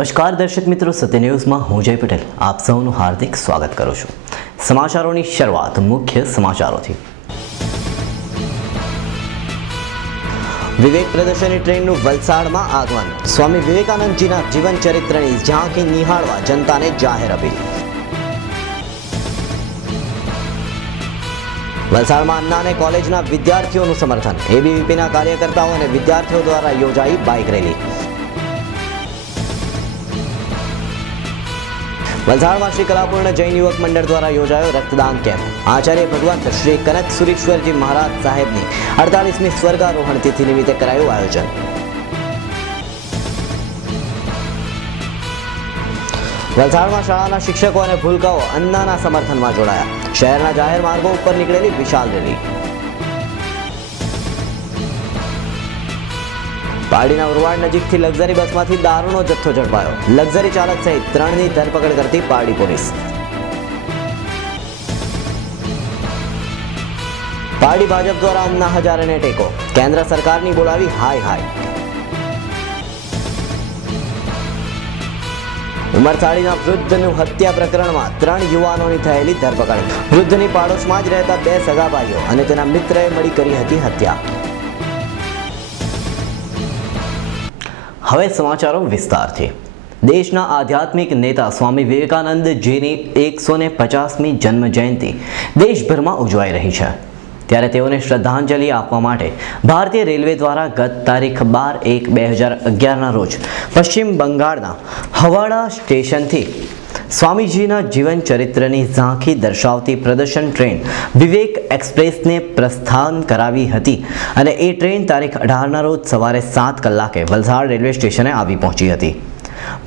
નમસ્કાર દર્શક મિત્રો, સત્ય ન્યૂઝમાં હું જય પટેલ આપ સૌનું હાર્દિક સ્વાગત કરું છું। સમાચારોની શરૂઆત મુખ્ય સમાચારોથી। વિવેક પ્રદર્શની ટ્રેનનું વલસાડમાં આગમન। સ્વામી વિવેકાનંદજીના જીવન ચરિત્રની ઝાંખી નિહાળવા જનતાને જાહેર અપીલ। વલસાડમાં અન્ના અને કોલેજના વિદ્યાર્થીઓનું સમર્થન। એબીવીપીના કાર્યકર્તાઓ અને વિદ્યાર્થીઓ દ્વારા યોજાઈ બાઇક રેલી। वलसाड़ श्री कलापूर्ण जैन युवक मंडल द्वारा योजायो रक्तदान कैम्प। आचार्य भगवंत श्री कनक सुरेश्वरजी महाराज साहेबनी 48मी स्वर्गारोहण तिथि निमित्ते करायु आयोजन। वलसाड़ में शाळाना शिक्षकों और भूलकाओ अन्नाना समर्थन में जोड़ाया। शहरना जाहेर मार्गों पर निकळेली विशाल रेली। पारडीना उरवाड नजीकथी लग्जरी बसमांथी दारूनो जथ्थो झड़पायो। लग्जरी चालक सहित 3 ની ધરપકડ કરતી પારડી પોલીસ। पारडी भाजप द्वारा अन्ना हजारेने टेको। केंद्र सरकारनी बोलावी हाय हाय। उमरसाड़ीना वृद्धनु हत्या प्रकरणमां 3 युवानोनी थयेली धरपकड़। वृद्धनी पाडोशमां ज रहेता 2 सगा भाईओ अने तेना मित्रए मळी करी हती हत्या। હવે સમાચારો વિસ્તારથી। દેશના આધ્યાત્મિક નેતા સ્વામી વિવેકાનંદજીની 150મી જન્મ જયંતિ દેશભરમાં ઉજવાઈ રહી છે, ત્યારે તેઓને શ્રદ્ધાંજલિ આપવા માટે ભારતીય રેલવે દ્વારા ગત તારીખ 12/1/2011ના રોજ પશ્ચિમ બંગાળના હવાડા સ્ટેશનથી स्वामीजीना जीवन चरित्रनी झांखी दर्शावती प्रदर्शन ट्रेन विवेक एक्सप्रेस ने प्रस्थान करावी हती अने ए ट्रेन तारीख 18 ना रोज सवारे 7 कलाके वलसाड रेलवे स्टेशने आवी पहोंची हती।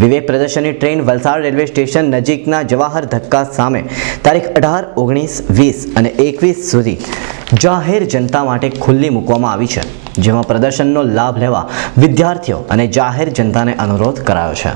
विवेक प्रदर्शनी ट्रेन वलसाड रेलवे स्टेशन नजीकना जवाहर धक्का सामे तारीख 18, 19, 20 અને 21 સુધી જાહેર જનતા માટે ખુલ્લી મૂકવામાં આવી છે, જેમાં પ્રદર્શનનો લાભ લેવા વિદ્યાર્થીઓ અને જાહેર જનતાને અનુરોધ કરાયો છે।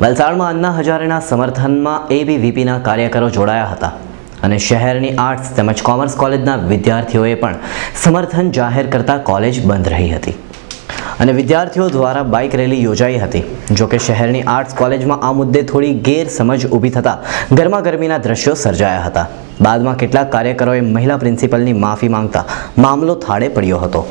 વલસાડમાં અન્ના હજારેના સમર્થનમાં એબીવીપીના કાર્યકરો જોડાયા હતા અને શહેરની આર્ટ્સ તેમજ કોમર્સ કોલેજના વિદ્યાર્થીઓએ પણ સમર્થન જાહેર કરતા કોલેજ બંધ રહી હતી અને વિદ્યાર્થીઓ દ્વારા બાઇક રેલી યોજાઈ હતી। જોકે શહેરની આર્ટ્સ કોલેજમાં આ મુદ્દે થોડી ગેરસમજ ઊભી થતા ગરમાગરમીના દ્રશ્યો સર્જાયા હતા। બાદમાં કેટલાક કાર્યકરોએ મહિલા પ્રિન્સિપલની માફી માંગતા મામલો થાળે પડ્યો હતો।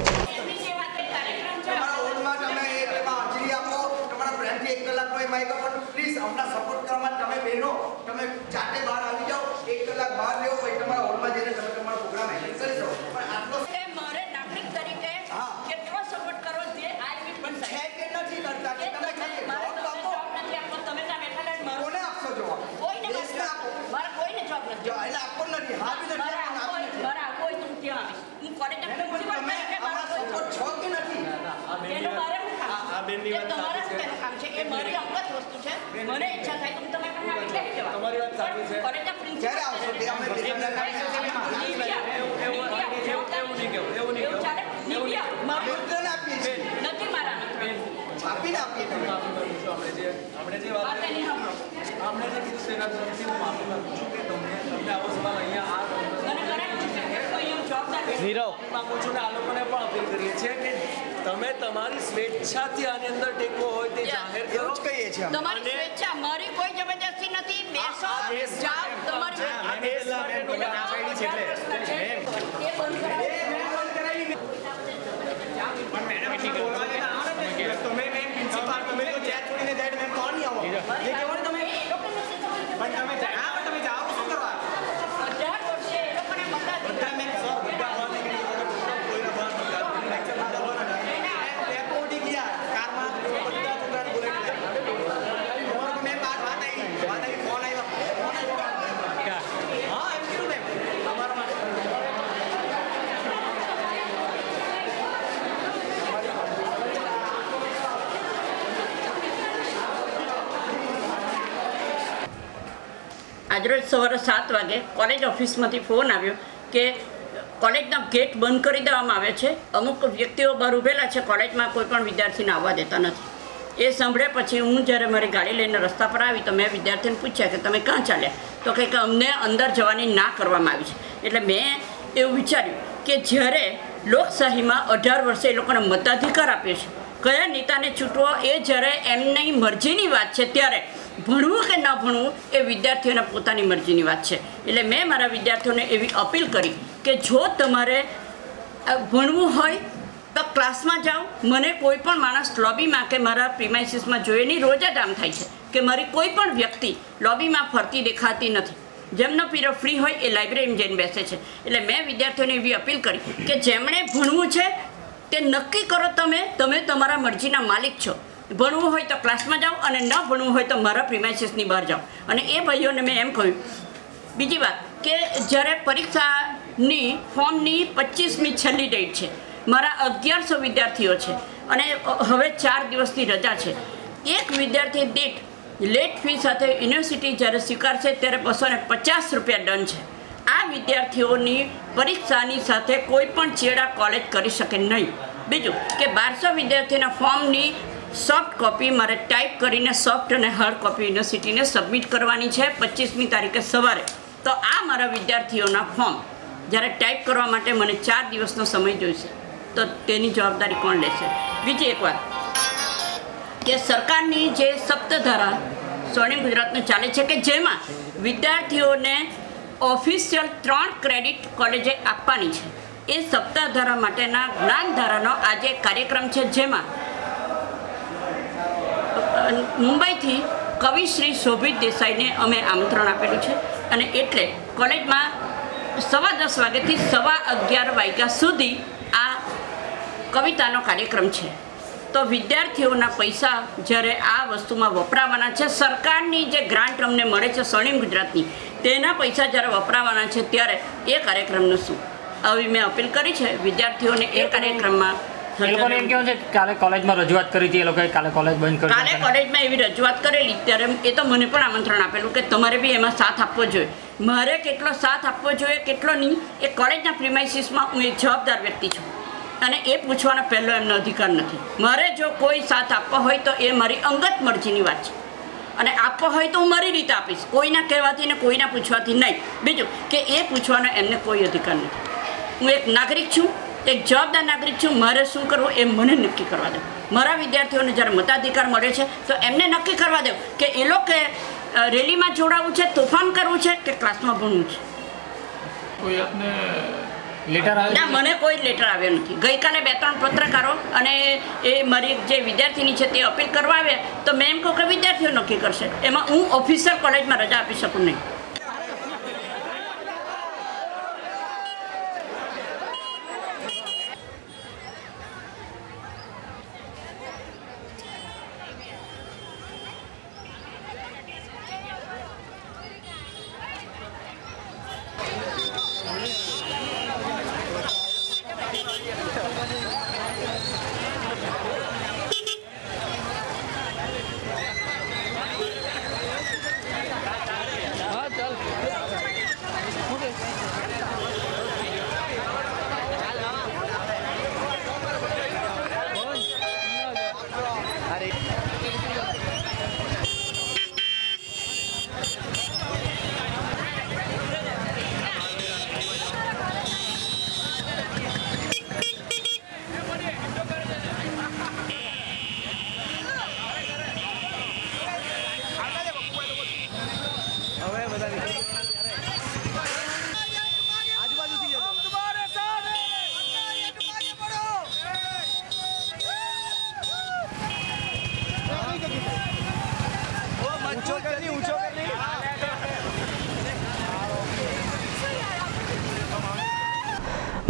તમે તમારી સ્વેચ્છાથી આની અંદર ટેકો હોય તે જાહેર કરો જ કહીએ છીએ તમારી સ્વેચ્છા મારી કોઈ જબરદસ્તી નથી બેસો જાઓ તમારી ના પાડી છે એટલે એ બંધ કરાવી તમે મેં પ્રિન્સિપાલ તમે તો ચેટ છોડીને દેડ મેં કોણ નહીં આવો એ કેવું તમે પણ તમે જાઓ શું કરવા 18 વર્ષે એ લોકોને મતદાર બધા મેં સર બધા બોલ નીકળી કોઈના બોલ લેક્ચર બધા બોલ ટેકો ઉડી ગયા કારમાં બધા છોકરાને બોલાવી ઓર મેં વાત આવી ફોન આવ્યો હા એમ કીધું મેં તમારા માટે આજરોજ સવારે 7 વાગે કોલેજ ઓફિસમાંથી ફોન આવ્યો કે કોલેજના ગેટ બંધ કરી દેવામાં આવે છે। અમુક વ્યક્તિઓ બહાર ઊભેલા છે, કોલેજમાં કોઈ પણ વિદ્યાર્થીને આવવા દેતા નથી। એ સાંભળ્યા પછી હું જ્યારે મારી ગાડી લઈને રસ્તા પર આવી તો મેં વિદ્યાર્થીને પૂછ્યા કે તમે ક્યાં ચાલ્યા? તો કંઈક અમને અંદર જવાની ના કરવામાં આવી છે। એટલે મેં એવું વિચાર્યું કે જ્યારે લોકશાહીમાં 18 વર્ષે એ લોકોને મતાધિકાર આપ્યો છે, કયા નેતાને છૂટવો એ જ્યારે એમની મરજીની વાત છે, ત્યારે ભણવું કે ન ભણવું એ વિદ્યાર્થીઓના પોતાની મરજીની વાત છે। એટલે મેં મારા વિદ્યાર્થીઓને એવી અપીલ કરી કે જો તમારે ભણવું હોય તો ક્લાસમાં જાઓ। મને કોઈ પણ માણસ લોબીમાં કે મારા પ્રિમાઇસીસમાં જોઈએ નહીં। રોજ જ આમ થાય છે કે મારી કોઈ પણ વ્યક્તિ લોબીમાં ફરતી દેખાતી નથી। જેમનો પીરિયડ ફ્રી હોય એ લાઇબ્રેરીમાં જઈને બેસે છે। એટલે મેં વિદ્યાર્થીઓને એવી અપીલ કરી કે જેમણે ભણવું છે તે નક્કી કરો, તમે તમારા મરજીના માલિક છો। ભણવું હોય તો ક્લાસમાં જાઓ અને ન ભણવું હોય તો મારા પ્રિમાઇસીસની બહાર જાઓ। અને એ ભાઈઓને મેં એમ કહ્યું। બીજી વાત કે જ્યારે પરીક્ષાની ફોર્મની 25મી છેલ્લી ડેટ છે, મારા 1100 વિદ્યાર્થીઓ છે અને હવે 4 દિવસની રજા છે। એક વિદ્યાર્થી દીઠ લેટ ફી સાથે યુનિવર્સિટી જ્યારે સ્વીકારશે ત્યારે 250 રૂપિયા દંડ છે। આ વિદ્યાર્થીઓની પરીક્ષાની સાથે કોઈ પણ ચેડા કોલેજ કરી શકે નહીં। બીજું કે 1200 વિદ્યાર્થીઓના ફોર્મની સોફ્ટ કોપી મારે ટાઈપ કરીને સોફ્ટ અને હાર્ડ કોપી યુનિવર્સિટીને સબમિટ કરવાની છે 25મી તારીખે સવારે। તો આ મારા વિદ્યાર્થીઓના ફોર્મ જ્યારે ટાઈપ કરવા માટે મને 4 દિવસનો સમય જોઈશે, તો તેની જવાબદારી કોણ લેશે? બીજી એક વાત કે સરકારની જે સપ્તધારા સ્વર્ણિમ ગુજરાતને ચાલે છે કે જેમાં વિદ્યાર્થીઓને ઓફિશિયલ 3 ક્રેડિટ કોલેજે આપવાની છે, એ સપ્તાહધારા માટેના જ્ઞાનધારાનો આજે કાર્યક્રમ છે, જેમાં મુંબઈથી કવિ શ્રી શોભિત દેસાઈને અમે આમંત્રણ આપેલું છે અને એટલે કોલેજમાં 10:15 વાગ્યાથી 11:15 વાગ્યા સુધી આ કવિતાનો કાર્યક્રમ છે। તો વિદ્યાર્થીઓના પૈસા જ્યારે આ વસ્તુમાં વપરાવાના છે, સરકારની જે ગ્રાન્ટ અમને મળે છે સ્વર્ણિમ ગુજરાતની, તેના પૈસા જ્યારે વપરાવાના છે ત્યારે એ કાર્યક્રમનું શું? આવી મેં અપીલ કરી છે વિદ્યાર્થીઓને એ કાર્યક્રમમાં। એ લોકોને એમ કહેવું છે કાલે કોલેજમાં રજૂઆત કરી હતી, એ લોકોએ કાલે કોલેજ બંધ કરી, કાલે કોલેજમાં એવી રજૂઆત કરેલી ત્યારે એ તો મને પણ આમંત્રણ આપેલું કે તમારે બી એમાં સાથ આપવો જોઈએ। મારે કેટલો સાથ આપવો જોઈએ કેટલો નહીં એ કોલેજના પ્રિમાઇસીસમાં હું એક જવાબદાર વ્યક્તિ છું અને એ પૂછવાનો પહેલો એમનો અધિકાર નથી। મારે જો કોઈ સાથ આપવો હોય તો એ મારી અંગત મરજીની વાત છે। અને આપવો હોય તો હું મારી રીતે આપીશ, કોઈના કહેવાથી ને કોઈના પૂછવાથી નહીં. બીજું કે એ પૂછવાનો એમને કોઈ અધિકાર નથી. હું એક નાગરિક છું, એક જવાબદાર નાગરિક છું. મારે શું કરવું એ મને નક્કી કરવા દો. મારા વિદ્યાર્થીઓને જ્યારે મતાધિકાર મળે છે તો એમને નક્કી કરવા દો કે એ લોકો રેલીમાં જોડાવવું છે, તોફાન કરવું છે કે ક્લાસમાં ભણવું છે. કોઈ આપને લેટર ના, આવ્યો? મને કોઈ લેટર આવ્યો નથી. ગઈકાલે 2-3 પત્રકારો અને એ મારી જે વિદ્યાર્થીની છે તે અપીલ કરવા આવ્યા તો મેં એમ કહું કે વિદ્યાર્થીઓ નક્કી કરશે, એમાં હું ઓફિસર કોલેજમાં રજા આપી શકું નહીં.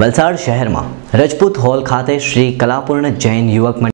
વલસાડ શહેરમાં રજપૂત હોલ ખાતે શ્રી કલાપૂર્ણ જૈન યુવક મંડળ